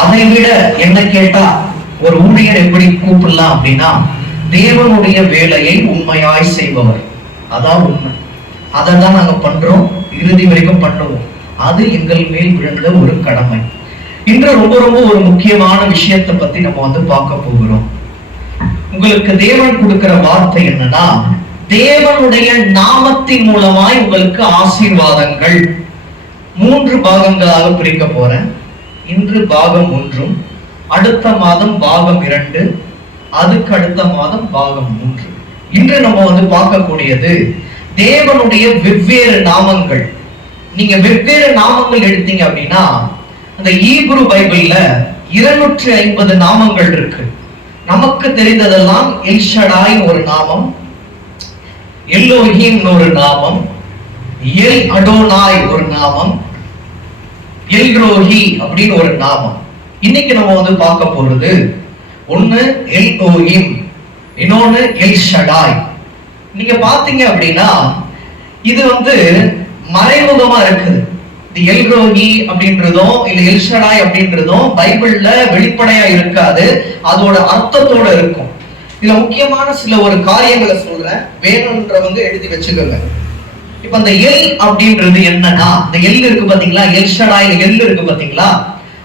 அதை விட என்ன கேட்டா ஒரு ஊழியர் எப்படி கூப்பிடலாம் அப்படின்னா, தேவனுடைய வேலையை உண்மையாய் செய்பவர். அதான் உண்மை. அதை தான் நாங்க பண்றோம், இறுதி வரைக்கும் பண்ணுவோம். அது எங்கள் மேல் விழுந்த ஒரு கடமை. இன்று ரொம்ப ரொம்ப ஒரு முக்கியமான விஷயத்தை பத்தி நம்ம பார்க்க போகிறோம். உங்களுக்கு தேவன் கொடுக்கிற வார்த்தை என்னன்னா, தேவனுடைய நாமத்தின் மூலமாய் உங்களுக்கு ஆசீர்வாதங்கள். 3 பாகங்களாக பிரிக்க போறேன். இன்று பாகம் 1, அடுத்த மாதம் பாகம் 2, அதுக்கு அடுத்த மாதம் பாகம் 3. இன்று நம்ம பார்க்கக்கூடியது தேவனுடைய வெவ்வேறு நாமங்கள். நீங்க வெவ்வேறு நாமங்கள் எடுத்தீங்க அப்படின்னா, அந்த ஈப்ரு பைபிள்ல 250 நாமங்கள் இருக்கு. நமக்கு தெரிந்ததெல்லாம் எல்ஷடாய் ஒரு நாமம், எல்லோஹிம் ஒரு நாமம், எல் அடோனாய் ஒரு நாமம், எல் ரோஹி அப்படின்னு ஒரு நாமம். இன்னைக்கு நம்ம பார்க்க போறது ஒண்ணு எல்ஓஹிம், இன்னொன்னு எல்ஷடாய். நீங்க பாத்தீங்க அப்படின்னா இது மறைமுகமா இருக்குது. இது எல்ரோஹி அப்படின்றதும் இல்ல எல்ஷடாய் அப்படின்றதும் பைபிள்ல வெளிப்படையா இருக்காது, அதோட அர்த்தத்தோட இருக்கும். இதுல முக்கியமான சில ஒரு காரியங்களை சொல்றேன், வேணும்ன்றவங்க எழுதி வச்சுக்கோங்க. இப்ப அந்த எல் அப்படின்றது என்னன்னா, இந்த எல் இருக்கு பாத்தீங்களா, எல்ஷடாய் எல் இருக்கு பாத்தீங்களா,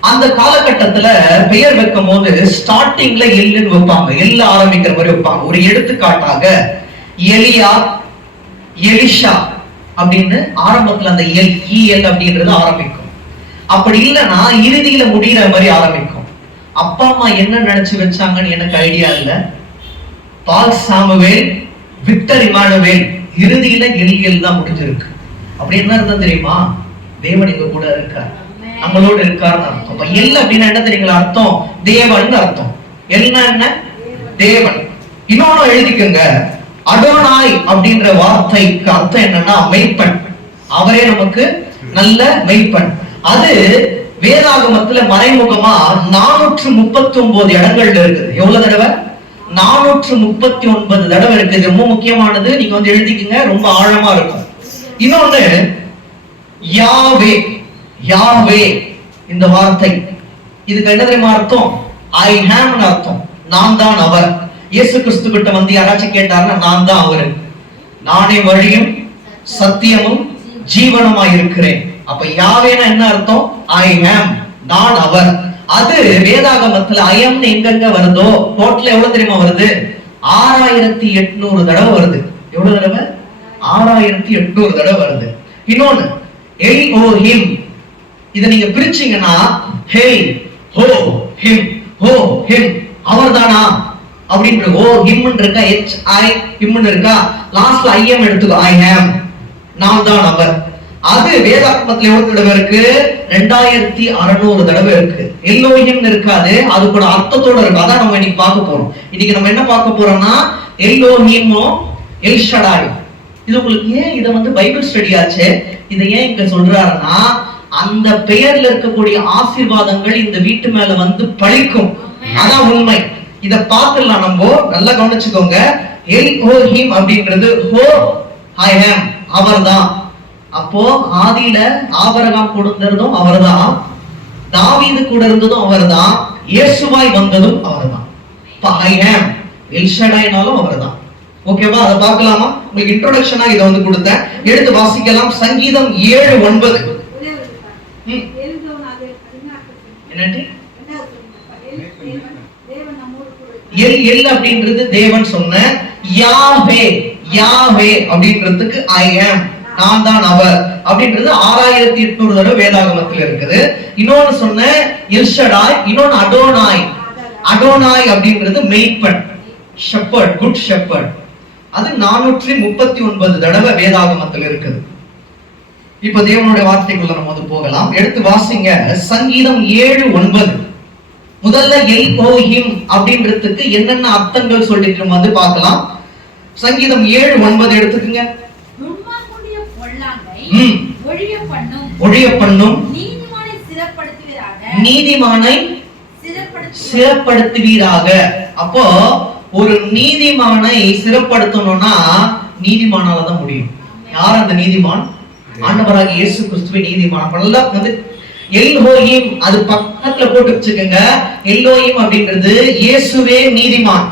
அந்த காலகட்டத்துல பெயர் வைக்கும் போது ஸ்டார்டிங்ல எல்லுன்னு வைப்பாங்க, எல்ல ஆரம்பிக்கிற மாதிரி வைப்பாங்க. ஒரு எடுத்துக்காட்டாக எலியா, எலிஷா அப்படின்னு ஆரம்பத்துல அந்த எல் இஎல் அப்படின்றது ஆரம்பிக்கும். அப்படி இல்லைன்னா இறுதியில முடிகிற மாதிரி ஆரம்பிக்கும். அப்பா அம்மா என்ன நினைச்சு வச்சாங்கன்னு எனக்கு ஐடியா இல்ல. பால் சாமுவேல், விக்டர் இமானுவேல், இறுதியில எலியல் தான் முடிஞ்சிருக்கு. அப்படி என்ன அர்த்தம் தெரியுமா? தேவன் எங்க கூட இருக்கார், நம்மளோட இருக்காருன்னு அர்த்தம். அப்ப எல் அப்படின்னா என்ன தெரியுங்களா அர்த்தம்? தேவன் அர்த்தம். எல்னா என்ன? தேவன். இன்னொன்னு எழுதிக்கங்க, அடோனாய் அப்படின்ற வார்த்தைக்கு அர்த்தம் என்னன்னா மெய்ப்பன். அவரே நமக்கு நல்ல மெய்ப்பன். அது வேதாகமத்துல மறைமுகமா 439 இடங்கள்ல இருக்குது. எவ்வளவு தடவை? 439 தடவை இருக்குது. ரொம்ப முக்கியமானது, நீங்க எழுதிக்கங்க, ரொம்ப ஆழமா இருக்கும். இன்னொன்னு யாவே, யாவே இந்த வார்த்தை இதுக்கு என்ன தெரியுமா அர்த்தம்? ஐ ஹாம் அர்த்தம். நான் தான் அவர். இயேசு கிறிஸ்து கிட்ட யாராச்சும் கேட்டாருன்னா, நான் தான் அவரு, நானே வழியும் சத்தியமும் ஜீவனமாய் இருக்கிறேன். அப்ப யாவேனா என்ன அர்த்தம்? ஐ ஹாம், நான் அவர். அது வேதாகமத்துல ஐஎம் எங்கெங்க வருதோ டோட்டல் எவ்வளவு தெரியுமா வருது? 6800 தடவை வருது. எவ்வளவு தடவை? 6800 தடவை வருது. இன்னொன்னு எல்ஓஹிம், இத நீங்க பிரிச்சீங்கன்னா ஹெல் ஹோ ஹிம், ஹோ ஹிம் அவர்தானா அப்படின்ற ஓ ஹிம் இருக்கா, எச் ஐ ஹிம் இருக்கா, லாஸ்ட்ல ஐஎம் எடுத்துக்கோ, ஐ ஹாம், நான் தான் அவர். அது வேதாகமத்துல எவ்வளவு தடவை இருக்கு? 2600 தடவை இருக்கு. எல்லோஹிம் இருக்காது, அது கூட அர்த்தத்தோட இருக்கு. அதான் நம்ம இன்னைக்கு பார்க்க போறோம். இன்னைக்கு நம்ம என்ன பார்க்க போறோம்னா எல்லோஹிமோ எல்ஷடாய். இது உங்களுக்கு ஏன் இதை பைபிள் ஸ்டடி ஆச்சு, இதை ஏன் இங்க சொல்றாருன்னா, அந்த பெயர்ல இருக்கக்கூடிய ஆசீர்வாதங்கள் இந்த வீட்டு மேல பழிக்கும். அதான் உண்மை. இத பார்த்துலாம் நம்ம நல்லா கவனிச்சுக்கோங்க. எல்ஓஹிம் அப்படின்றது ஹோ ஐ ஹாம், அவர்தான். அப்போ ஆதியில ஆபிரகாம் கூட இருந்ததும் அவர்தான், தாவீது கூட இருந்ததும் அவர்தான், இயேசுவாய் வந்ததும் அவர்தான். ஐ ஹாம் எல்ஷடாய்னாலும் அவர்தான். ஓகேவா? அதை பார்க்கலாமா? உங்களுக்கு இன்ட்ரோடக்ஷனா இதை கொடுத்தேன், எடுத்து வாசிக்கலாம். சங்கீதம் 7:9. என்னடி எல் எல் அப்படின்றது தேவன் சொன்ன, யாவே யாவே அப்படின்றதுக்கு ஐ ஆம், நான் தான் அவர் அப்படின்றது 6800 தடவை வேதாகமத்தில் இருக்குது. இன்னொன்னு சொன்ன எல்ஷடாய், இன்னொன்னு அடோனாய். அடோனாய் அப்படின்றது மெய்ப்பன், ஷெப்பர்ட், குட் ஷெப்பர்ட். அது 439 தடவை வேதாகமத்தில் இருக்குது. இப்ப தேவனுடைய வார்த்தைக்குள்ள நம்ம போகலாம். எடுத்து வாசிங்க. சங்கீதம் 7:9. முதல்ல எல்ஓஹிம் அப்படின்றதுக்கு என்னென்ன அர்த்தங்கள் சொல்லிட்டு நம்ம பார்க்கலாம். சங்கீதம் 7:9 எடுத்துக்கங்க. ஒழிய பண்ணும், நீதிமானை சிறப்படுத்துவீராக. அப்போ ஒரு நீதிமானை சிறப்படுத்தணும்னா நீதிமானால தான் முடியும். யார் அந்த நீதிமான்? ஆண்டவராகிய இயேசு கிறிஸ்துவே நீதிமான். எல்ஹோயிம் அது பக்கத்துல போட்டு வச்சுக்கோங்க. எல்ஹோயிம் அப்படின்றது இயேசுவே நீதிமான்.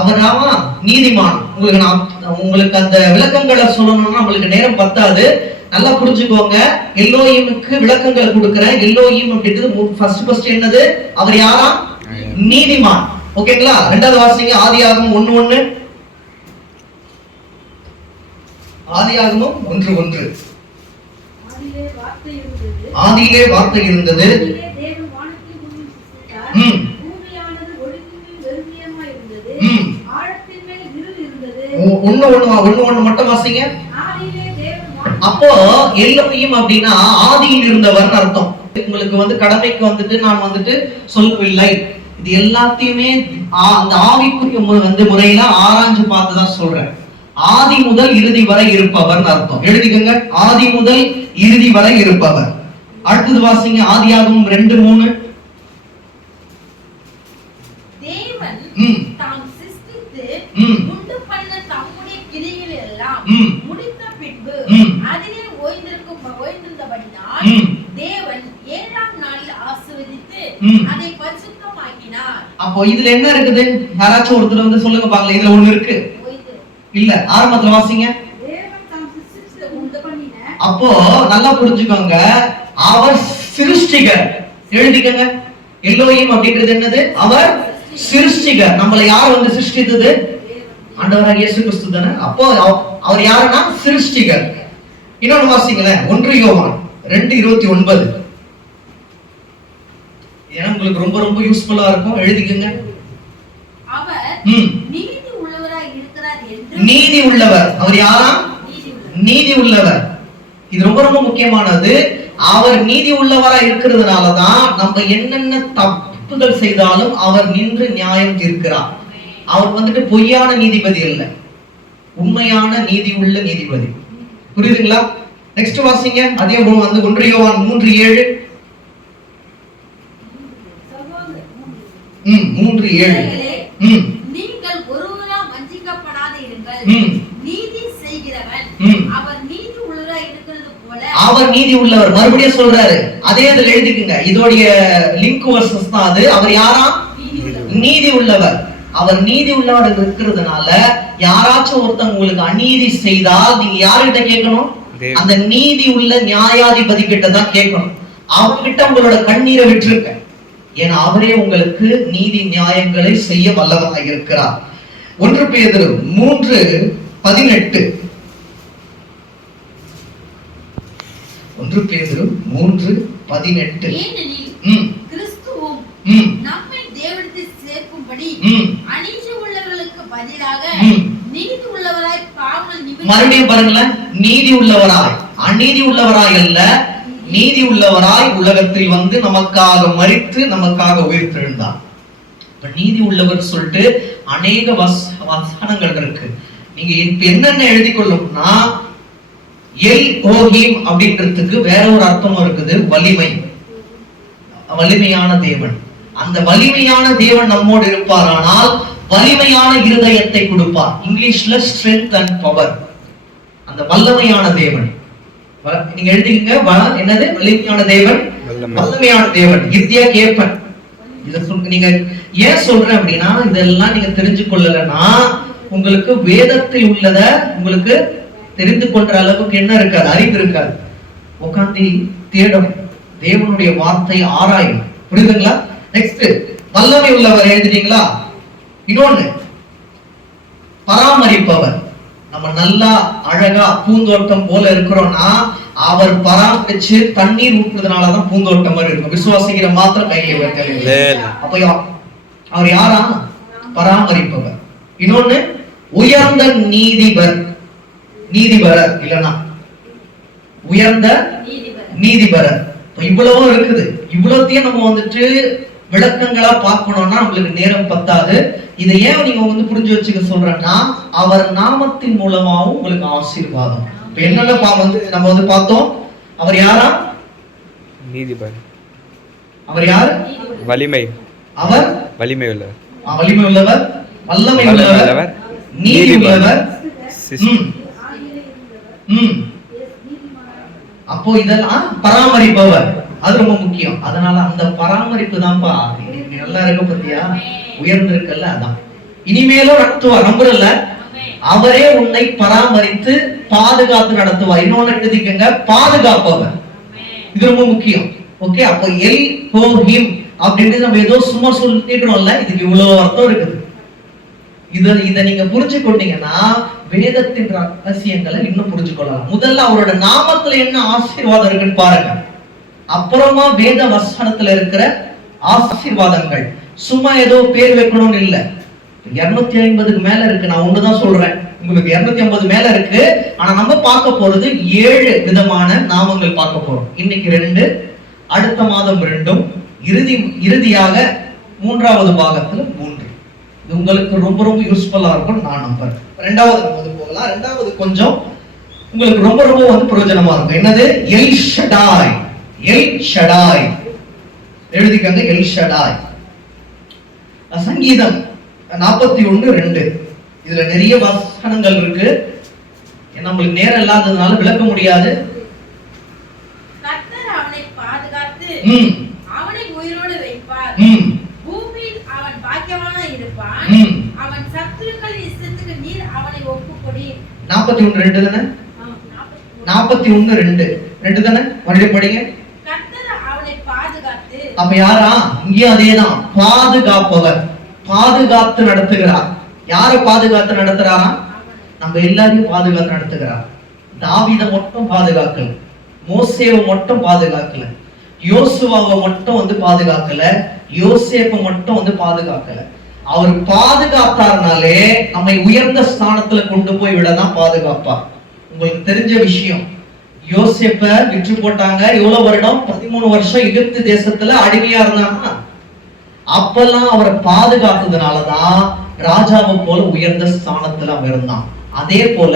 அவராமா நீதிமான். உங்களுக்கு அந்த விளக்கங்களை சொல்லணும்னா உங்களுக்கு நேரம் பத்தாது. நல்லா புரிஞ்சுக்கோங்க. எல்லோயிமுக்கு விளக்கங்களை கொடுக்கிறேன். எல்லோயிம் அப்படின்றது ஃபர்ஸ்ட் என்னது? அவர் யாரா? நீதிமான். ஓகேங்களா? இரண்டாவது வாசிங்க ஆதியாகமம் 1:1. ஆதியாகமம் 1:1. ஆதியிலே வார்த்தை இருந்தது. ஒண்ணு மட்டும் வாசிங்க. அப்போ எல்லோயும் அப்படின்னா ஆதியில் இருந்தவர் அர்த்தம். உங்களுக்கு கடமைக்கு நான் சொல்லவில்லை. இது எல்லாத்தையுமே அந்த ஆவிக்குரிய முறையில ஆராய்ஞ்சு பார்த்துதான் சொல்றேன். ஆதி முதல் இறுதி வரை இருப்பவர் அர்த்தம். எழுதிக்கங்க. ஆதி முதல் இறுதி வரை இருப்பவர். அடுத்தது வாசிங்க ஆதியாகமம் 2:3. தேவன் தாம் சிருஷ்டித்து உண்டு பண்ண தம்முடைய கிரியைகள் எல்லாம் முடித்த பின்பு அதிலே ஓய்ந்திருந்தபடியால் தேவன் 7ஆம் நாளில் ஆசீர்வதித்து அதை பரிசுத்தமாக்கினார். அப்போ இதுல என்ன இருக்குது? யாராச்சும் ஒருத்தர் சொல்லுங்க பாக்கலாம். இதுல ஒண்ணு இருக்கு இல்ல? ஆரம்பத்துல வாசிங்க. அப்போ நல்லா புரிஞ்சுக்கோங்க. அவர் சிருஷ்டிகர். எழுதிக்கங்க. எல்லோயும் அப்படின்றது என்னது? அவர் சிருஷ்டிகர். நம்மள யார் சிருஷ்டித்தது? ஆண்டவராகிய இயேசு கிறிஸ்து தானே. அப்போ அவர் யாருன்னா சிருஷ்டிகர். இன்னொன்னு வாசிங்களேன். 1 யோவான் 2:29. ஏன்னா உங்களுக்கு ரொம்ப ரொம்ப யூஸ்ஃபுல்லா இருக்கும். எழுதிக்கங்க. அவர் நீதி உள்ளவராய் இருக்கிறார் என்று. நீதி உள்ளவர். அவர் யாரா? நீதி உள்ளவர். இது ரொம்ப ரொம்ப முக்கியமானது. அவர் நீதி உள்ளவராய் இருக்கிறதுனாலதான் நம்ம என்னென்ன தப்புகள் செய்தாலும் அவர் நின்று நியாயம் தீர்க்கிறார். அவர் பொய்யான நீதிபதி அல்ல, உண்மையான நீதி உள்ள நீதிபதி. புரியுதுங்களா? நெக்ஸ்ட் வாசிங்க. அதே 1 யோவான் 3:7. 3:7. நீங்கள் ஒருவரால் வஞ்சிக்கப்படாத இருங்கள். நீதி செய்கிறவன் அவர் நீதி உள்ளவராய் இருக்கிறது போல. அவர் நீதி உள்ளவர். மறுபடியும் சொல்றாரு. அதே இதுல எழுதிக்குங்க. இதோடைய லிங்க் வர்சஸ் தான் அது. அவர் யாரா? நீதி உள்ளவர். அவர் நீதி உள்ளவர் இருக்கிறதுனால யாராச்சும் ஒருத்தங்க உங்களுக்கு அநீதி செய்தால் நீங்க யார்கிட்ட கேட்கணும்? அந்த நீதி உள்ள நியாயாதிபதி கிட்ட தான் கேட்கணும். அவர்கிட்ட உங்களோட கண்ணீரை விட்டுருக்க. ஏன்னா அவரே உங்களுக்கு நீதி நியாயங்களை செய்ய வல்லவராக இருக்கிறார். 1 பேதுரு 3:18. 1 பேதுரு 3:18. கிறிஸ்துவும் நம்மை தேவனிடத்தில் சேர்க்கும்படி அநீதி உள்ளவர்களுக்கு பதிலாக நீதி உள்ளவராய் பாவங்கள் நிமித்தம். மறுபடியும் பாருங்களேன். நீதி உள்ளவராய், அநீதி உள்ளவராய் அல்ல, நீதி உள்ளவராய் உலகத்தில் நமக்காக மரித்து நமக்காக உயிர்த்தெழுந்தார். இப்ப நீதி உள்ளவர் சொல்லிட்டு அநேக வசனங்கள் இருக்கு. நீங்க இப்ப என்னென்ன எழுதி கொள்ளும்னா எல்ஹோயிம் அப்படின்றதுக்கு வேற ஒரு அர்த்தம் இருக்குது. வலிமை, வலிமையான தேவன். அந்த வலிமையான தேவன் நம்மோடு இருப்பாரானால் வலிமையான இருதயத்தை கொடுப்பார். இங்கிலீஷ்ல ஸ்ட்ரென்த் அண்ட் பவர். அந்த வல்லமையான தேவன் நீங்க எழுதிக்கங்க. என்னது? வலிமையான தேவன், வல்லமையான தேவன். இந்தியா கேப்பன். இத நீங்க ஏன் சொல்றேன் அப்படின்னா இதெல்லாம் நீங்க தெரிஞ்சு கொள்ளலன்னா உங்களுக்கு வேதத்தில் உள்ளத உங்களுக்கு தெரிந்து கொள்ற அளவுக்கு என்ன இருக்காது? அறிவு இருக்காது. உட்காந்து தேடும். தேவனுடைய வார்த்தை ஆராயும். புரியுதுங்களா? நெக்ஸ்ட் வல்லமை உள்ளவர் எழுதிட்டீங்களா? இன்னொன்னு பராமரிப்பவர். நம்ம நல்லா அழகா பூந்தோட்டம் போல இருக்கிறோம்னா அவர் பராமரிச்சு தண்ணீர் ஊற்றுறதுனாலதான் பூந்தோட்டம் மாதிரி இருக்கும். விசுவாசிக்கிற மாத்திரம் கையில வைக்க. அப்ப அவர் யாரா? பராமரிப்பவர். இன்னொன்னு உயர்ந்த நீதிபர். நீதிபரர் இல்லனா உயர்ந்த நீதிபரர். இவ்வளவும் இருக்குது. இவ்வளத்தையும் நம்ம விளக்கங்களா பார்க்கணும்னா நம்மளுக்கு நேரம் பத்தாது. இதை ஏன் நீங்க புரிஞ்சு வச்சுக்க சொல்றேன்னா அவர் நாமத்தின் மூலமாவும் உங்களுக்கு ஆசீர்வாதம். இப்ப என்னென்ன நம்ம பார்த்தோம். அவர் யாரா? நீதிபதி. அவர் யார்? வலிமை. அவர் வலிமை உள்ளவர். வலிமை உள்ளவர், வல்லமை உள்ளவர், நீதி உள்ளவர். அப்போ இதெல்லாம் பராமரிப்பவர். அது ரொம்ப முக்கியம். அதனால அந்த பராமரிப்பு தான்ப்பா நல்லா இருக்க பத்தியா, உயர்ந்திருக்கல்ல, அதான் இனிமேலும் நடத்துவார். நம்புறல்ல, அவரே உன்னை பராமரித்து பாதுகாத்து நடத்துவார். இன்னொன்னு எழுதிக்கங்க, பாதுகாப்பவர். இது ரொம்ப முக்கியம். ஓகே, அப்ப எல் ஹோ ஹிம் அப்படின்ட்டு நம்ம ஏதோ சும்மா சொல்லிக்கிறோம்ல, இதுக்கு இவ்வளவு அர்த்தம் இருக்குது. இத நீங்க புரிஞ்சு கொண்டீங்கன்னா வேதத்தின் ரகசியங்களை இன்னும் புரிஞ்சு கொள்ளலாம். முதல்ல அவரோட நாமத்துல என்ன ஆசீர்வாதம் இருக்குன்னு பாருங்க, அப்புறமா வேத வசனத்துல இருக்கிற ஆசீர்வாதங்கள். சும்மா ஏதோ பேர் வைக்கணும்னு இல்ல. 250க்கு மேல இருக்கு. நான் ஒண்ணுதான் சொல்றேன், உங்களுக்கு 250 மேல இருக்கு. ஆனா நம்ம பார்க்க போறது 7 விதமான நாமங்கள் பார்க்க போறோம். இன்னைக்கு 2, அடுத்த மாதம் 2, இறுதியாக 3வது பாகத்துல 3. இது உங்களுக்கு ரொம்ப ரொம்ப யூஸ்ஃபுல்லா இருக்கும் நான் நம்புறேன். 2வது போகலாம். 2வது கொஞ்சம் உங்களுக்கு ரொம்ப ரொம்ப பிரயோஜனமா இருக்கும். என்னது? எல் ஷடாய். எல் ஷடாய் எழுதிக்கங்க, எல் ஷடாய். சங்கீதம் 41:2. இதுல நிறைய வசனங்கள் இருக்கு, நம்மளுக்கு நேரம் இல்லாததுனால விளக்க முடியாது. கர்த்தர் அவனை பாதுகாத்து அவனை உயிரோடு வைப்பார். பூமியில் அவன் பாக்கியவானாய் இருப்பான். அவன் சத்துருக்களின் இஷ்டத்துக்கு நீர் அவனை ஒப்புக்கொடீர். 41:2 தானே? 41:2 தானே? மறுபடியும் படிங்க. கர்த்தர் அவனை பாதுகாத்து. அப்ப யாரா? இங்கேயும் அதேதான், பாதுகாப்பவர், பாதுகாத்து நடத்துகிறார். யாரை பாதுகாத்து நடத்துறாரா? நம்ம எல்லாரையும் பாதுகாத்து நடத்துகிறார். தாவீதை மட்டும் பாதுகாக்கல, மோசேவை மட்டும் பாதுகாக்கல, யோசுவாவை மட்டும் பாதுகாக்கல, யோசேப்பை மட்டும் பாதுகாக்கல. அவர் பாதுகாத்தார்னாலே நம்மை உயர்ந்த ஸ்தானத்துல கொண்டு போய் விடதான் பாதுகாப்பார். உங்களுக்கு தெரிஞ்ச விஷயம், யோசேப்ப விற்று போட்டாங்க. எவ்வளவு வருடம்? 13 வருஷம் எகிப்து தேசத்துல அடிமையா இருந்தாங்கன்னா, அப்பெல்லாம் அவரை பாதுகாத்ததுனாலதான் ராஜாவை போல உயர்ந்த ஸ்தானத்துல அவன் இருந்தான். அதே போல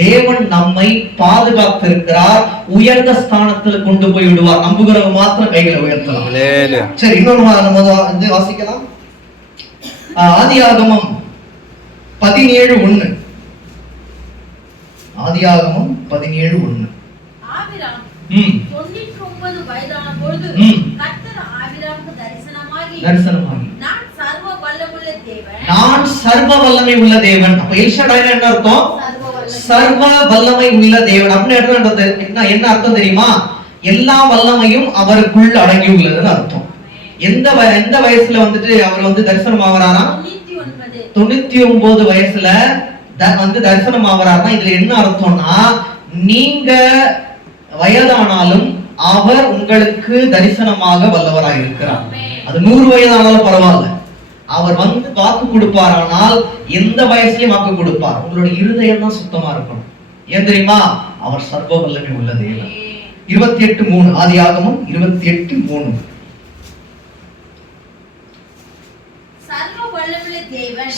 தேவன் நம்மை பாதுகாத்திருக்கிறார், உயர்ந்த ஸ்தானத்துல கொண்டு போய் விடுவார். நம்புகிறவங்க மாத்திரம் கைகளை உயர்த்தலாம். சரி, இன்னொரு வாசிக்கலாம். ஆதியாகமம் 17:1. ஆதியாகமம் 17:1. ஆபிரகாம் 99 வயதான பொழுது கர்த்தர் ஆபிரகாமுக்கு தரிசனமாகி நான் சர்வ வல்லமையுள்ள தேவன். நான் சர்வ வல்லமை உள்ள தேவன். அப்ப எல் ஷடாய்னா என்ன அர்த்தம்? சர்வ வல்லமை உள்ள தேவன். அப்படின்னு என்ன அர்த்தம் தெரியுமா? எல்லா வல்லமையும் அவருக்குள் அடங்கி உள்ளதுன்னு அர்த்தம். எந்த வயசுல அவர் தரிசனம் ஆவறாரா? 99 வயசுல தரிசனம் ஆவறாருன்னா இதுல என்ன அர்த்தம்னா, நீங்க வயதானாலும் அவர் உங்களுக்கு தரிசனமாக வல்லவராய் இருக்கிறார். அது 100 வயதானாலும் பரவாயில்ல, அவர் வாக்கு கொடுப்பாரானால் எந்த வயசுலயும் வாக்கு கொடுப்பார். உங்களுடைய இருதயம் தான் சுத்தமா இருக்கணும். ஏன் தெரியுமா? அவர் சர்வ வல்லமை உள்ள தேவன். 28:3. ஆதியாகமம் 28:3.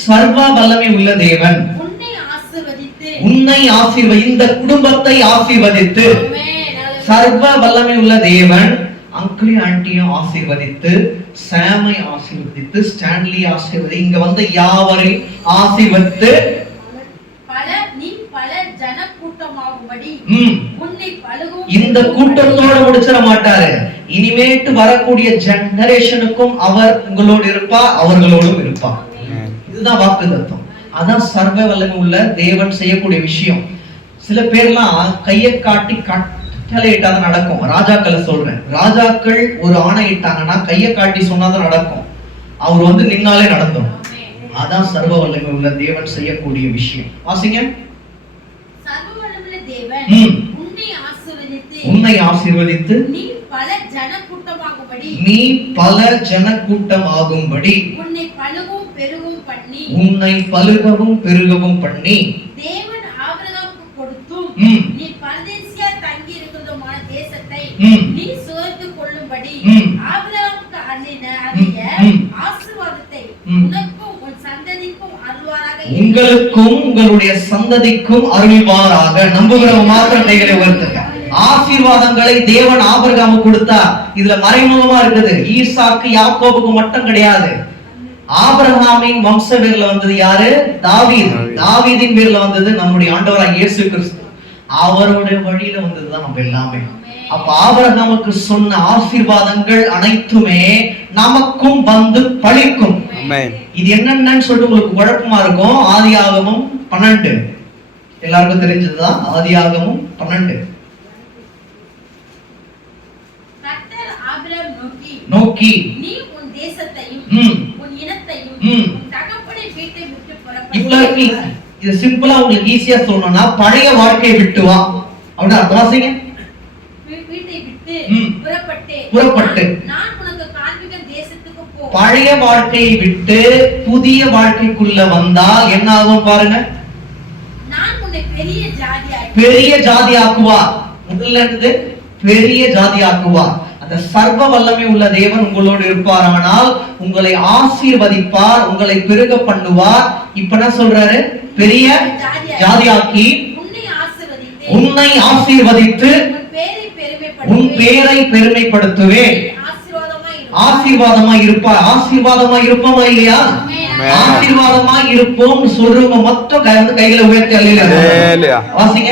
சர்வ வல்லமை உள்ள தேவன் உன்னை ஆசீர்வதித்து, இந்த குடும்பத்தை ஆசீர்வதித்து, சர்வ வல்லமை உள்ள தேவன் அங்கிளையும் ஆண்டியும் ஆசீர்வதித்து, சாமை ஆசீர்வதித்து, ஸ்டான்லி ஆசீர்வதி, இங்க யாவரை ஆசீர்வதித்து இந்த கூட்டத்தோட முடிச்சிட மாட்டாரு. இனிமேட்டு வரக்கூடிய ஜெனரேஷனுக்கும் அவர் உங்களோடு இருப்பார், அவர்களோடும் இருப்பார். இதுதான் வாக்குத்தத்தம். அதான் சர்வ வல்லமை உள்ள தேவன் செய்யக்கூடிய விஷயம். சில பேர்லாம் கையை காட்டி கட்டளையிட்டாதான் நடக்கும். ராஜாக்களை சொல்றேன், ராஜாக்கள் ஒரு ஆணை இட்டாங்கன்னா கையை காட்டி சொன்னாதான் நடக்கும். அவர் நின்னாலே நடந்தும். அதான் சர்வ வல்லமை உள்ள தேவன் செய்யக்கூடிய விஷயம். வாசிங்க. உன்னை ஆசீர்வதித்து நீ பல ஜனக்கூட்டமாகும்படி உன்னை பலுகவும் பெருகவும் பண்ணி தேவன் ஆபிரகாமுக்கு கொடுத்தும் நீ பரதேசியா தங்கி இருக்கிறதுமான தேசத்தை நீ சுதந்திரித்துக் கொள்ளும்படி ஆபிரகாமுக்கு அருளிய ஆசீர்வாதத்தை உனக்கும் உன் சந்ததிக்கும் அருள்வாராக. உங்களுக்கும் உங்களுடைய சந்ததிக்கும் அருள்வாராக. நம்புகிறவங்க மாத்திரம் கைகளை உயர்த்துங்க. ஆசீர்வாதங்களை தேவன் ஆபிரகாமுக்கு கொடுத்தார். இதுல மறைமுகமா இருக்குது. ஈசாக்கு யாக்கோபுக்கு மட்டும் கிடையாது. ஆபிரகாமின் வம்ச பேர்ல வந்தது யாரு? தாவீது. தாவீதின் பேர்ல வந்தது நம்முடைய ஆண்டவராகிய இயேசு கிறிஸ்து. அவருடைய வழியில வந்ததுதான் நம்ம எல்லாமே. அப்ப ஆபிரகாமுக்கு சொன்ன ஆசீர்வாதங்கள் அனைத்துமே நமக்கும் வந்து பலிக்கும். இது என்னன்னு சொல்லிட்டு உங்களுக்கு குழப்பமா இருக்கும். ஆதியாகமம் 12 எல்லாருக்கும் தெரிஞ்சதுதான். ஆதியாகமம் 12 நோக்கி நீ உன் தேசத்தையும் உன் இனத்தையும் உன் தகப்பனை வீட்டை விட்டு புறப்பட்டு, இது சிம்பிளா உங்களுக்கு ஈஸியா சொல்லணும்னா பழைய வாழ்க்கையை விட்டு வா அப்படின்னா வாசிங்க. வீட்டை விட்டு புறப்பட்டு நான் உனக்கு காண்பிக்கும் தேசத்துக்கு போ. பழைய வாழ்க்கையை விட்டு புதிய வாழ்க்கைக்குள்ள வந்தால் என்ன ஆகும் பாருங்க. நான் உன்னை பெரிய ஜாதி ஆக்குவார். முதல்ல இருந்து பெரிய ஜாதி ஆக்குவார். அந்த சர்வ வல்லமை உள்ள தேவன் உங்களோடு இருப்பாரானால் உங்களை ஆசீர்வதிப்பார், உங்களை பெருக பண்ணுவார். இப்ப என்ன சொல்றாரு? பெரிய ஜாதியாக்கி உன்னை ஆசீர்வதித்து உன் பேரை பெருமைப்படுத்துவேன். ஆசீர்வாதமா இருப்பார். ஆசீர்வாதமா இருப்போமா இல்லையா? ஆசீர்வாதமா இருப்போம் சொல்றவங்க மொத்தம் கைகளை உயர்த்தி அல்லேலூயா வாசிங்க.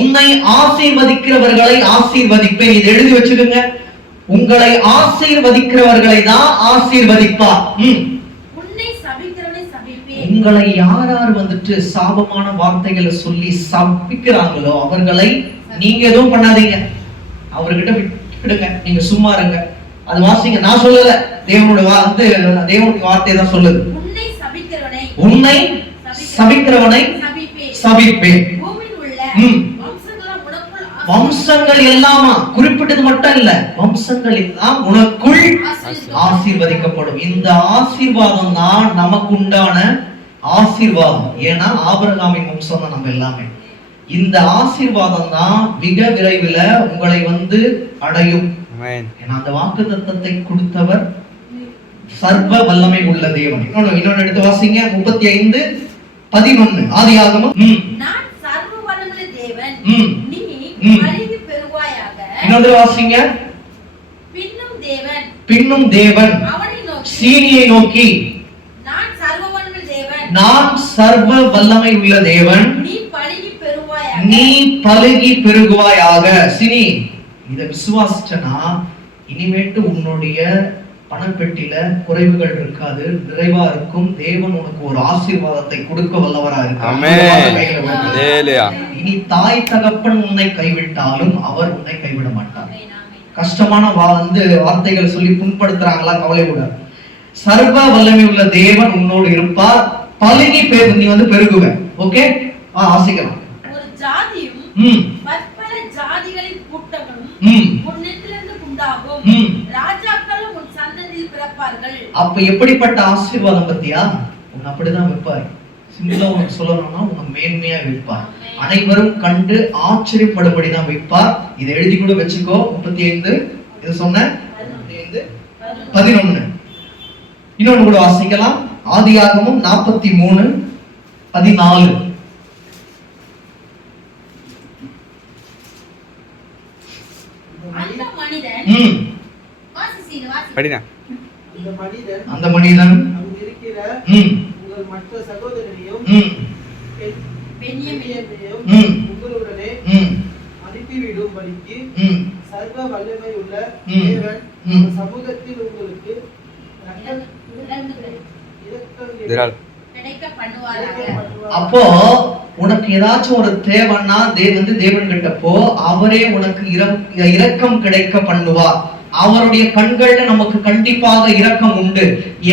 உன்னை ஆசீர்வதிக்கிறவர்களை ஆசீர்வதிப்பேன். இது எழுதி வச்சுக்கோங்க. உங்களை ஆசீர்வதிக்கிறவர்களை தான் ஆசீர்வதிப்பார். உங்களை யார் யார் வந்துட்டு சாபமான வார்த்தைகளை சொல்லி சபிக்கிறாங்களோ அவர்களை நீங்க எதுவும் பண்ணாதீங்க, அவர்கிட்ட விட்டுடுங்க, நீங்க சும்மா இருங்க. அது வாசிங்க. நான் சொல்லல, தேவனுடைய வார்த்தை தான் சொல்லுது. உன்னை சபிக்கிறவனை சபிப்பேன். வம்சங்கள் எல்லாமா குறிப்பிட்டது மட்டும் இல்ல, வம்சங்கள் எல்லாம் உனக்குள் ஆசீர்வதிக்கப்படும். இந்த ஆசீர்வாதம் தான் நமக்கு உண்டான ஆசீர்வாதம். ஏன்னா ஆபிரகாமின் வம்சம் தான் நம்ம எல்லாமே. இந்த ஆசீர்வாதம் தான் மிக விரைவில் உங்களை வந்து அடையும். ஏன்னா அந்த வாக்குத்தத்தத்தை கொடுத்தவர் சர்வ வல்லமை உள்ள தேவன். இன்னொன்னு எடுத்து வாசிங்க. 35:11 ஆதியாகமம். இன்னொரு வாசிங்க. பின்னும் தேவன் சீனியை நோக்கி, நான் சர்வ வல்லமை உள்ள தேவன், நீ பலுகி பெருகுவாயாக. சினி இத விசுவாசிச்சனா இனிமேட்டு உன்னுடைய பணப்பெட்டியில குறைவுகள் இருக்காது, நிறைவா இருக்கும். தேவன் உனக்கு ஒரு ஆசீர்வாதத்தை கொடுக்க வல்லவரா இருக்கார். இனி தாய் தகப்பன் உன்னை கைவிட்டாலும் அவர் உன்னை கைவிட மாட்டார். கஷ்டமான வார்த்தைகள் சொல்லி புண்படுத்துறாங்களா, கவலை கூட. சர்வ வல்லமை உள்ள தேவன் உன்னோடு இருப்பார். பலுகி நீ வந்து பெருகுவ. ஓகே, ஆசிக்கலாம். ஒரு ஜாதியும் பற்பல ஜாதிகளின் கூட்டங்களும் உன்னிடத்திலிருந்து உண்டாகும், ராஜாக்களும் உன் சந்ததியில் பிறப்பார்கள். அப்ப எப்படிப்பட்ட ஆசீர்வாதம் பத்தியா? உன்னை அப்படிதான் வைப்பார். சிம்பிளா உனக்கு சொல்லணும்னா உன்னை மேன்மையா வைப்பார். அனைவரும் கண்டு ஆச்சரியப்படும்படிதான் வைப்பார். இதை எழுதி கூட வச்சுக்கோ. 35 இது சொன்ன 11. இன்னொன்னு கூட வாசிக்கலாம். ஆதியாகமம் 43:14. அந்த மனிதன் மற்ற சகோதரனையும் உங்களுடனே அனுப்பிவிடும்படிக்கு சர்வ வல்லமை உள்ள தேவன் சமூகத்தில் உங்களுக்கு அப்போ உனக்கு ஏதாச்சும் ஒரு தேவைன்னா தேவன் கிட்டப்போ அவரே உனக்கு இரக்கம் கிடைக்க பண்ணுவார். அவருடைய கண்கள்ல நமக்கு கண்டிப்பாக இரக்கம் உண்டு.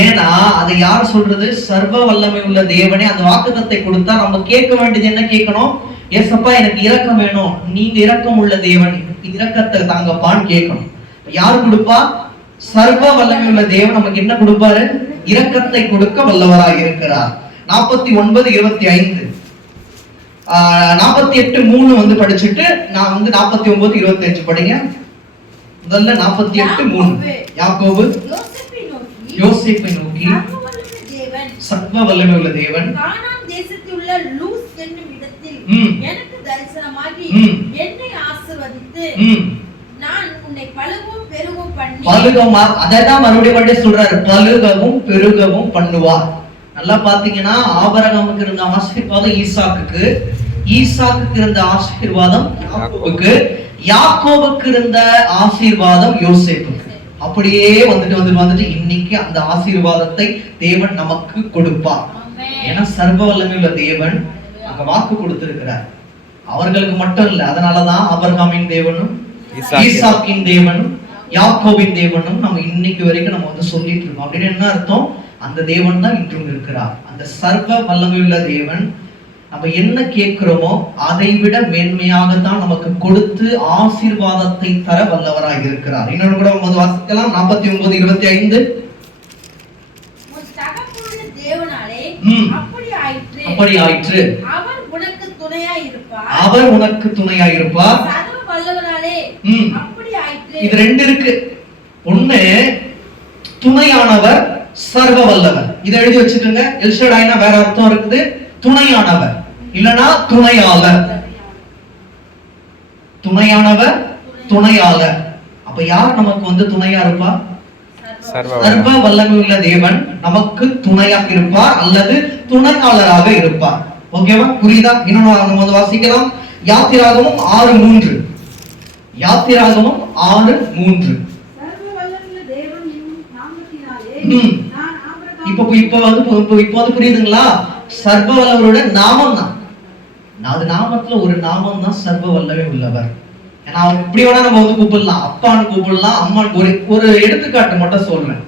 ஏன்னா அதை யார் சொல்றது? சர்வ வல்லமை உள்ள தேவனே அந்த வாக்குத்தத்தை கொடுத்தா நம்ம கேட்க வேண்டியது என்ன கேட்கணும்? ஏசப்பா எனக்கு இரக்கம் வேணும், நீங்க இரக்கம் உள்ள தேவன், இரக்கத்தை தாங்கப்பான்னு கேட்கணும். யார் கொடுப்பா? சர்வ வல்லமை உள்ள தேவன் நமக்கு என்ன கொடுப்பாரு? இரக்கத்தை கொடுக்க வல்லவராக இருக்கிறார். 49:25 48:3 வந்து படிச்சுட்டு நான் வந்து 49:25 படிங்க. முதல்ல 48:3 யாக்கோபு யோசேப்பை நோக்கி, சர்வ வல்லமை உள்ள தேவன் கானான் தேசத்தில் உள்ள லூஸ் என்னும் இடத்தில் எனக்கு தரிசனமாகி என்னை ஆசீர்வதித்து நான் உன்னை பலுகவும் பெருகவும் பண்ணி அதான் மறுபடியும் சொல்றாரு, பலுகவும் பெருகவும் பண்ணுவார். நல்லா பாத்தீங்கன்னா ஆபிரகாமுக்கு இருந்த ஆசீர்வாதம் ஈசாக்குக்கு, ஈசாக்குக்கு இருந்த ஆசீர்வாதம் யாக்கோபுக்கு, யாக்கோபுக்கு இருந்த ஆசீர்வாதம் யோசேப்புக்கு. அப்படியே வந்துட்டு இன்னைக்கு அந்த ஆசீர்வாதத்தை தேவன் நமக்கு கொடுப்பார். ஏன்னா சர்வ வல்லமையுள்ள தேவன் அங்க வாக்கு கொடுத்திருக்கிறார். அவர்களுக்கு மட்டும் இல்ல, அதனாலதான் ஆபிரகாமின் தேவனும் ஈசாக்கின் தேவனும் யாக்கோபின் தேவனும் நம்ம இன்னைக்கு வரைக்கும் நம்ம சொல்லிட்டு இருக்கோம். அப்படின்னு என்ன அர்த்தம்? அந்த தேவன் தான் இன்றும் இருக்கிறார். அந்த சர்வ வல்லமையுள்ள தேவன் நம்ம என்ன கேட்கிறோமோ அதை விட மேன்மையாகத்தான் நமக்கு கொடுத்து ஆசீர்வாதத்தை தர வல்லவராக இருக்கிறார். இன்னொன்று கூட நம்ம வாசிக்கலாம். 49:25. அப்படி ஆயிற்று. அவர் உனக்கு துணையாய் இருப்பார். இது ரெண்டு இருக்கு. ஒண்ணு துணையானவர், சர்வ வல்லவர். இதை எழுதி வச்சுக்கோங்க. எல்ஷடாய்னா வேற அர்த்தம் இருக்குது. துணையானவர் இல்லனா துணையாளர். துணையானவர், துணையாளர். அப்ப யார் நமக்கு துணையா இருப்பா? சர்வ வல்லமையுள்ள தேவன் நமக்கு துணையாக இருப்பார் அல்லது துணையாளராக இருப்பார். ஓகேவா? புரியுதா? இன்னொன்னு நம்ம வாசிக்கலாம். யாத்திராகமம் 6:3. யாத்திராகமம் 6:3. இப்போ புரியுதுங்களா? சர்வ வல்லவரோட நாமம் தான். அது நாமத்துல ஒரு நாமம் தான் சர்வ வல்லமை உள்ளவர். ஏன்னா அவர் இப்படி வேணா நம்ம கூப்பிடலாம், அப்பான்னு கூப்பிடலாம், அம்மான்னு. ஒரு எடுத்துக்காட்டு மட்டும் சொல்றேன்.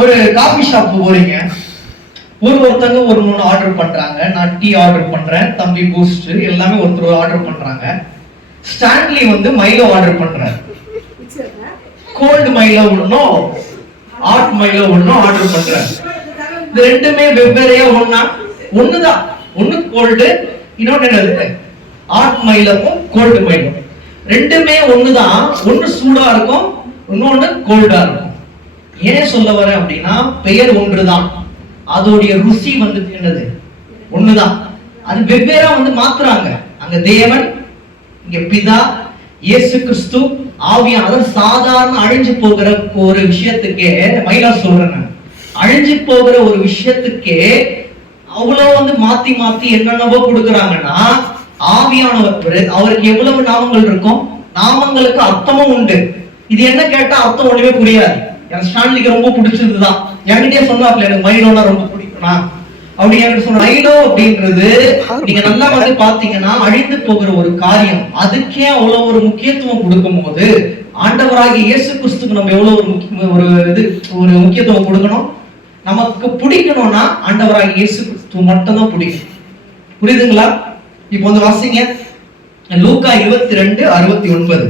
ஒரு காபி ஷாப் போறீங்க, ஒருத்தங்க ஒரு 3 ஆர்டர் பண்றாங்க. நான் டீ ஆர்டர் பண்றேன், தம்பி பூஸ்ட், எல்லாமே ஒருத்தர் ஆர்டர் பண்றாங்க. ஸ்டான்லி மைலோ ஆர்டர் பண்றாரு. கோல்டு மைலோ ஒண்ணும் ஹாட் மைலோ ஒண்ணும் ஆர்டர் பண்றாரு. இது ரெண்டுமே வெவ்வேறையா ஒண்ணுதான். ஒண்ணு கோல்டு, இன்னொன்னு என்னது ஹாட் மைலோவும் கோல்டு மைலோ. ரெண்டுமே ஒண்ணுதான். ஒண்ணு சூடா இருக்கும், இன்னொன்னு கோல்டா இருக்கும். ஏன் சொல்ல வரேன் அப்படின்னா, பெயர் ஒன்றுதான், அதோடைய ருசி என்னது ஒண்ணுதான். அது வெவ்வேறா மாத்துறாங்க. அங்க தேவன், இங்க பிதா, இயேசு கிறிஸ்து, ஆவியானவர். சாதாரண அழிஞ்சு போகிற ஒரு விஷயத்துக்கே, மைலா சொல்றேன், அழிஞ்சு போகிற ஒரு விஷயத்துக்கே அவ்வளவு மாத்தி மாத்தி என்னென்னவோ கொடுக்குறாங்கன்னா, ஆவியானவர் அவருக்கு எவ்வளவு நாமங்கள் இருக்கும், நாமங்களுக்கு அர்த்தமும் உண்டு. இது என்ன கேட்டா அர்த்தம் ஒண்ணுமே புரியாது. எனக்கு ஸ்டான்லிக்கு ரொம்ப பிடிச்சதுதான். என்கிட்டயே சொன்னாப்ல, எனக்கு மைலோனா ரொம்ப பிடிக்கும்னா அப்படி எனக்கு சொன்ன. மைலோ அப்படின்றது நீங்க நல்லா பாத்தீங்கன்னா அழிந்து போகிற ஒரு காரியம். அதுக்கே அவ்வளவு ஒரு முக்கியத்துவம் கொடுக்கும் போது, ஆண்டவராகிய இயேசு கிறிஸ்துக்கு நம்ம எவ்வளவு ஒரு முக்கியத்துவம் கொடுக்கணும். நமக்கு பிடிக்கணும்னா ஆண்டவராகிய இயேசு கிறிஸ்து மட்டும் தான் பிடிக்கும். புரியுதுங்களா? இப்போ வாசிங்க லூக்கா 22:69.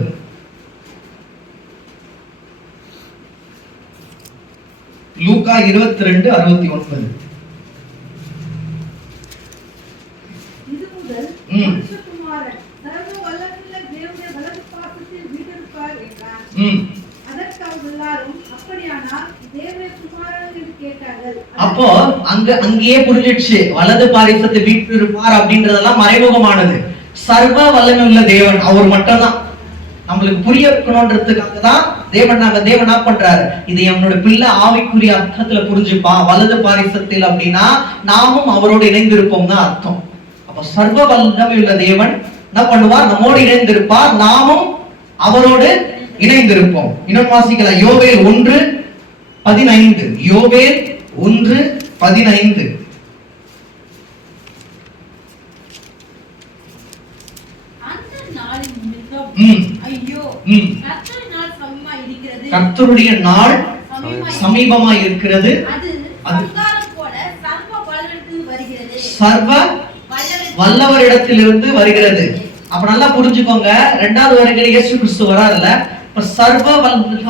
லூக்கா 22:69. அப்போ அங்கேயே புரிஞ்சிடுச்சு, வலது பாரிசத்தை வீட்டு இருப்பார் அப்படின்றதெல்லாம் மறைமுகமானது. சர்வ வல்லமை உள்ள தேவன் அவர் மட்டும் தான். நம்மளுக்கு புரிய வைக்கணும்ன்றதுக்காக தான் தேவன் என்ன பண்றாரு, இது என்னோட பிள்ளை ஆவிக்குரிய அர்த்தத்துல புரிஞ்சுப்பா, வலது பாரிசத்தில் அப்படின்னா நாமும் அவரோடு இணைந்திருப்போம் தான் அர்த்தம். அப்ப சர்வ வல்லமை உள்ள தேவன் என்ன பண்ணுவார், நம்மோடு இணைந்திருப்பார், நாமும் அவரோடு இணைந்திருப்போம். இன்னும் வாசிக்கலாம். யோவேல் 1:15. யோவேல் 1:15. கர்த்தருடைய நாள் சமீபமா இருக்கிறது. சர்வ வல்லவரிடத்திலிருந்து வருகிறது. அப்ப நல்லா புரிஞ்சுக்கோங்க, 2வது வருகையில இயேசு கிறிஸ்து வராருல்ல, இப்ப சர்வ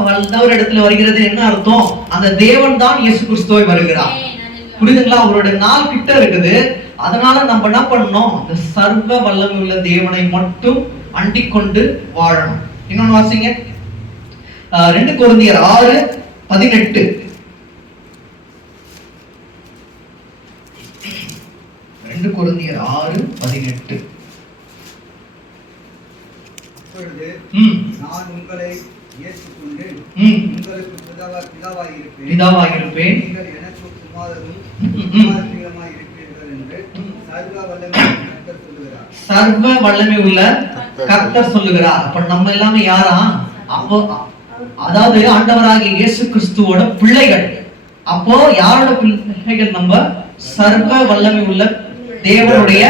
வல்லவரிடத்துல வருகிறது என்ன அர்த்தம்? அந்த தேவன் தான் இயேசு கிறிஸ்துவை வருகிறார். புரியுதுங்களா? அவருடைய நாள் கிட்ட இருக்குது. அதனால நம்ம என்ன பண்ணணும், அந்த சர்வ வல்லமை உள்ள தேவனை மட்டும் அண்டிக் கொண்டு வாழணும். இன்னொன்னு வாசிங்க, 2 கொரிந்தியர் 6:18. 2 கொரிந்தியர் 6:18. நான் உங்களை ஏற்றுக்கொண்டு உங்களுக்கு பிதாவாயிருப்பேன், நீங்கள் எனக்கு குமாரரும் குமாரத்தியுமாய் இருப்பீர்கள் என்று சர்வ வல்லமை கர்த்தர் சொல்லுகிறார். சர்வ வல்லமை உள்ள கர்த்தர் சொல்லுகிறார். அப்ப நம்ம எல்லாமே யாரா? அப்போ அதாவது ஆண்டவராகிய இயேசு கிறிஸ்துவோட பிள்ளைகள். அப்போ யாரோட பிள்ளைகள்? நம்ம சர்வ வல்லமை உள்ள தேவனுடைய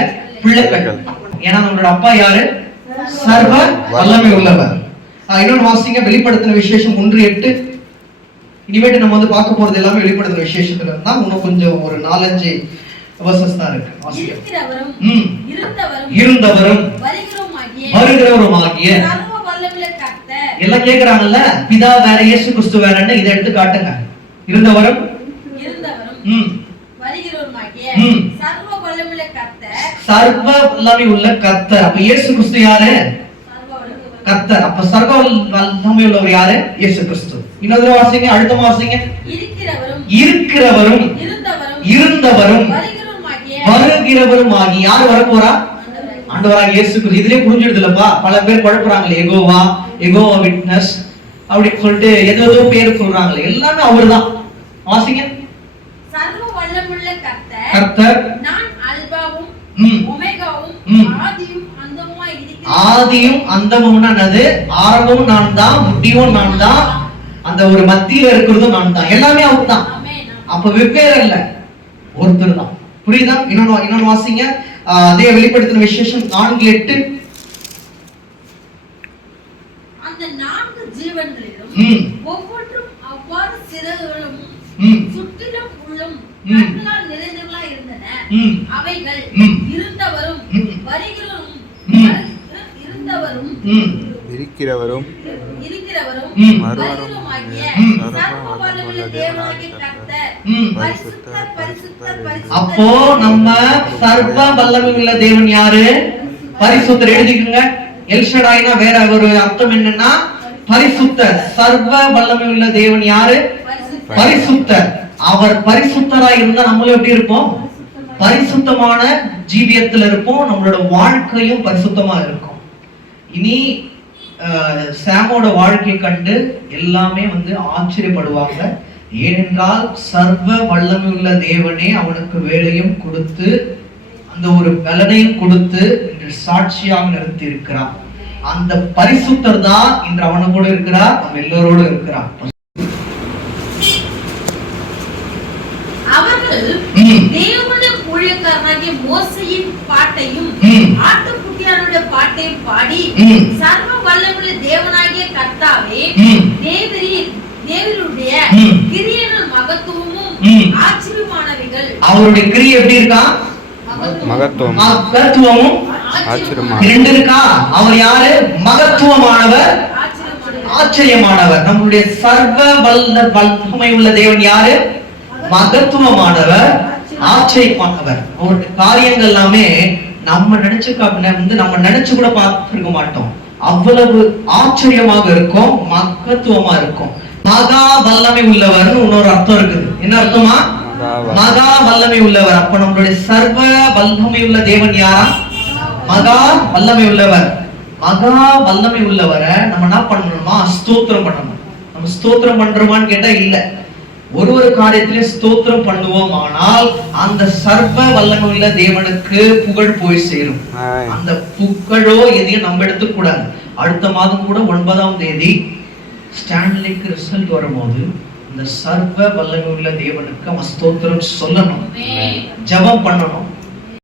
பிள்ளைகள். ஏன்னா நம்மளோட அப்பா யாரு? சர்வ வல்லமை உள்ளவர். இன்னொன்று வாசிங்க, வெளிப்படுத்தின விசேஷம் 1:8. இனிமேட்டு நம்ம வந்து பார்க்க போறது எல்லாமே வெளிப்படுத்தின விசேஷத்துல இருந்தா இன்னும் கொஞ்சம் ஒரு 4-5 verses தான் இருக்கு. வாசிங்க. இருந்தவரும் வருகிறவருமாகிய எல்லாம் கேக்குறாங்கல்ல, பிதா வேற இயேசு கிறிஸ்து வேறன்னு இதை எடுத்து காட்டுங்க. இருந்தவரும் சர்வ வல்லமை உள்ள கர்த்தர். அப்ப இயேசு கிறிஸ்து யாரு? கர்த்தர். அப்ப சர்வ வல்லமை உள்ளவர் யாரு? இயேசு கிறிஸ்து. இன்னொரு வாசிங்க, அடுத்த வாசிங்க. இருக்கிறவரும் இருந்தவரும் வருகிறவரும் ஆகி யாரு வர போறா? ஆண்டவராகிய இயேசு கிறிஸ்து. இதுலயே புரிஞ்சிடுதுலப்பா. பல பேர் குழப்புறாங்களே, எகோவா விட்னஸ் அப்படின்னு சொல்லிட்டு ஏதோ பேர் சொல்றாங்களே, எல்லாமே அவர்தான். வாசிங்க. சர்வ வல்லமுள்ள கர்த்தர் நான் அல்பாவும் ஒமேகாவும் ஆதியும் அந்தமுமாய் இருக்கிறேன். ஆதியும் அந்தமும்னா என்னது? ஆரம்பமும் நான் தான், முடிவும் நான் தான், அந்த ஒரு மத்தியில இருக்கிறதும் நான் தான். எல்லாமே அவர் தான். அப்ப வெவ்வேறு இல்ல, ஒருத்தர் தான். புரியுதா? இன்னொன்னு வாசிங்க. அதே வெளிப்படுத்தின விசேஷம் 4:8. அந்த 4 ஜீவன்களிலும் ஒவ்வொன்றும் அவ்வாறு சிறகுகளும் சுற்றிலும் உள்ளும் கண்களால் நிறைந்தவர்களாய் இருந்தன. அவைகள் இருந்தவரும் இருக்கிறவரும் வருகிறவருமாகிய சர்வ வல்லமையுள்ள தேவனாகிய கர்த்தர் பரிசுத்தர் பரிசுத்தர் பரிசுத்தர். அப்போ நம்ம சர்வ வல்லமை உள்ள தேவன் யாரு? பரிசுத்தர். எழுதிக்கங்க. எல்ஷடாய்னா வேற ஒரு அர்த்தம் என்னன்னா பரிசுத்தர். சர்வ வல்லமை உள்ள தேவன் யாரு? பரிசுத்தர். அவர் பரிசுத்தராய் இருந்தா நம்மளும் எப்படி இருப்போம்? பரிசுத்தமான ஜீவியத்துல இருப்போம். நம்மளோட வாழ்க்கையும் பரிசுத்தமா இருக்கும். இனி சாமோட வாழ்க்கையை கண்டு எல்லாமே வந்து ஆச்சரியப்படுவாங்க. ஏனென்றால் சர்வ வல்லமை உள்ள தேவனே அவனுக்கு வேலையும் கொடுத்து அந்த ஒரு பலனையும் கொடுத்து இன்று சாட்சியாக நிறுத்தி இருக்கிறார். அந்த பரிசுத்தர் தான் இன்று அவனு கூட இருக்கிறார், நம்ம எல்லோரோடு இருக்கிறார். அவர்கள் தேவனுடைய ஊழியக்காரனாகிய மோசேயின் பாட்டையும் ஆட்டுக்குட்டியானுடைய பாட்டையும் பாடி சர்வ வல்லமையுள்ள தேவனாகிய கர்த்தாவே, தேவருடைய கிரியைகள் மகத்துவமும் ஆச்சரியமானவைகள். அவருடைய கிரியை எப்படி இருக்கா? மகத்துவமும் இரண்டு இருக்கா? அவர் யாரு? மகத்துவமானவர், ஆச்சரியமானவர். நம்முடைய சர்வ வல்லமை உள்ள தேவன் யாரு? மகத்துவமானவர், ஆச்சரியமானவர். அவருடைய காரியங்கள் எல்லாமே நம்ம நினைச்சு கூட பார்த்திருக்க மாட்டோம். அவ்வளவு ஆச்சரியமாக இருக்கும், மகத்துவமா இருக்கும். மகா வல்லமை உள்ளவர் இன்னொரு அர்த்தம் இருக்குது. என்ன அர்த்தமா? மகா வல்லமை உள்ளவர். அப்ப நம்மளுடைய சர்வ வல்லமை உள்ள தேவன் யாரா? மகா வல்லமை உள்ளவர். மகா வல்லமை உள்ளவரை நம்ம என்ன பண்ணணுமா? ஸ்தோத்திரம் பண்ணணும். நம்ம ஸ்தோத்திரம் பண்றோமான்னு கேட்டா இல்ல. ஒரு காரியத்திலே ஸ்தோத்திரம் பண்ணுவோம், ஆனால் அந்த சர்வ வல்லமை உள்ள தேவனுக்கு புகழ் போய் சேரும். அந்த புகழோ எதையும் நம்ம எடுத்துக்க கூடாது. அடுத்த மாதம் கூட 9ஆம் தேதி ஸ்டான்லிக்கு ரிசல்ட் வரும்போது இந்த சர்வ வல்லமை உள்ள தேவனுக்கு நம்ம ஸ்தோத்திரம் சொல்லணும், ஜெபம் பண்ணணும்.